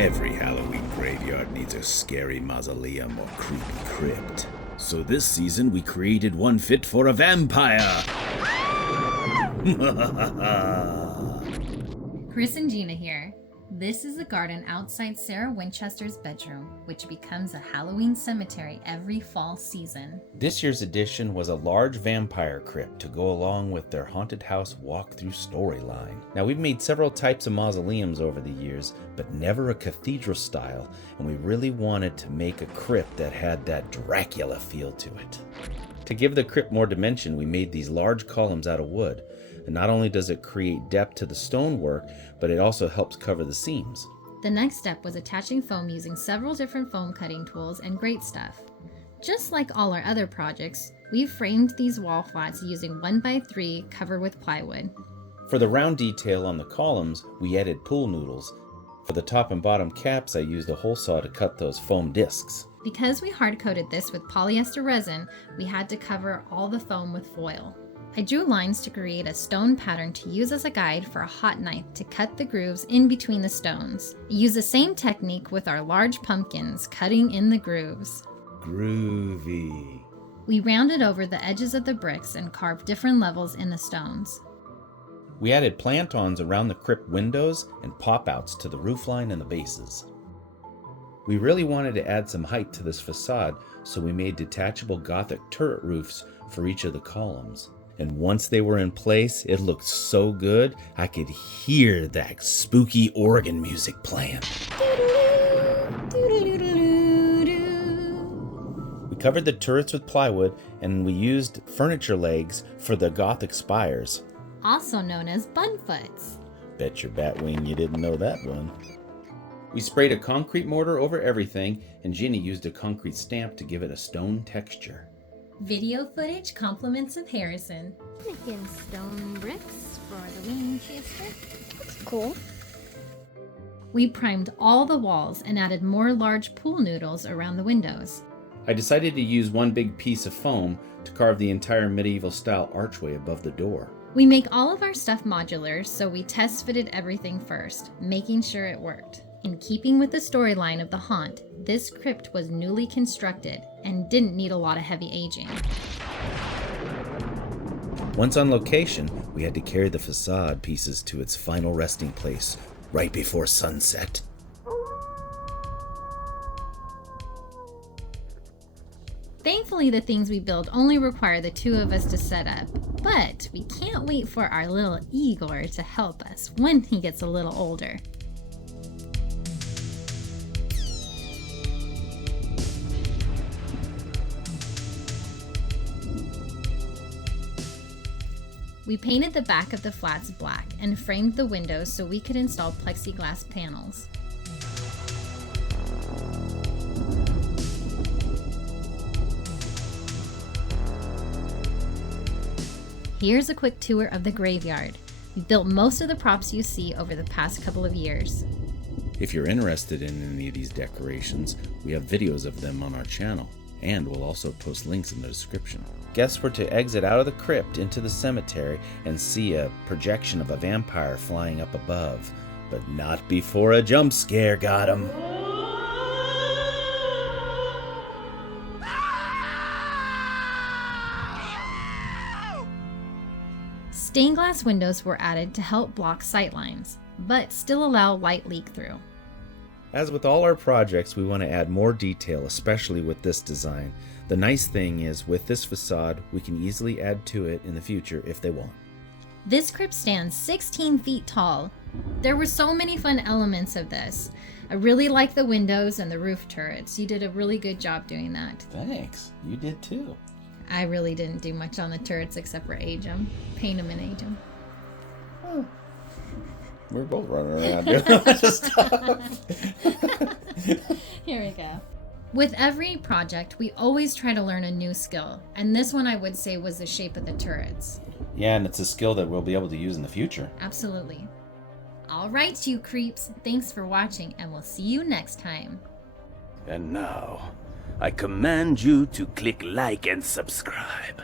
Every Halloween graveyard needs a scary mausoleum or creepy crypt. So this season we created one fit for a vampire! Chris and Gina here. This is the garden outside Sarah Winchester's bedroom, which becomes a Halloween cemetery every fall season. This year's edition was a large vampire crypt to go along with their haunted house walkthrough storyline. Now, we've made several types of mausoleums over the years, but never a cathedral style, and we really wanted to make a crypt that had that Dracula feel to it. To give the crypt more dimension, we made these large columns out of wood. And not only does it create depth to the stonework, but it also helps cover the seams. The next step was attaching foam using several different foam cutting tools and great stuff. Just like all our other projects, we framed these wall flats using 1x3 covered with plywood. For the round detail on the columns, we added pool noodles. For the top and bottom caps, I used a hole saw to cut those foam discs. Because we hard-coated this with polyester resin, we had to cover all the foam with foil. I drew lines to create a stone pattern to use as a guide for a hot knife to cut the grooves in between the stones. I used the same technique with our large pumpkins, cutting in the grooves. Groovy. We rounded over the edges of the bricks and carved different levels in the stones. We added plantons around the crypt windows and pop-outs to the roofline and the bases. We really wanted to add some height to this facade, so we made detachable Gothic turret roofs for each of the columns. And once they were in place, it looked so good, I could hear that spooky organ music playing. We covered the turrets with plywood, and we used furniture legs for the Gothic spires. Also known as bunfoots. Bet your batwing you didn't know that one. We sprayed a concrete mortar over everything, and Ginny used a concrete stamp to give it a stone texture. Video footage compliments of Harrison. Making stone bricks for the Winchester. That's cool. We primed all the walls and added more large pool noodles around the windows. I decided to use one big piece of foam to carve the entire medieval-style archway above the door. We make all of our stuff modular, so we test fitted everything first, making sure it worked. In keeping with the storyline of the haunt, this crypt was newly constructed and didn't need a lot of heavy aging. Once on location, we had to carry the facade pieces to its final resting place right before sunset. Thankfully, the things we build only require the two of us to set up, but we can't wait for our little Igor to help us when he gets a little older. We painted the back of the flats black and framed the windows so we could install plexiglass panels. Here's a quick tour of the graveyard. We built most of the props you see over the past couple of years. If you're interested in any of these decorations, we have videos of them on our channel, and we'll also post links in the description. Guests were to exit out of the crypt into the cemetery and see a projection of a vampire flying up above, but not before a jump scare got him. Stained glass windows were added to help block sightlines, but still allow light leak through. As with all our projects, we want to add more detail, especially with this design. The nice thing is, with this facade, we can easily add to it in the future if they want. This crypt stands 16 feet tall. There were so many fun elements of this. I really like the windows and the roof turrets. You did a really good job doing that. Thanks. You did too. I really didn't do much on the turrets except for age them, paint them and age them. Oh. We're both running around doing a bunch of stuff. Here we go. With every project, we always try to learn a new skill, and this one I would say was the shape of the turrets. Yeah, and it's a skill that we'll be able to use in the future. Absolutely. All right, you creeps, thanks for watching, and we'll see you next time. And now, I command you to click like and subscribe.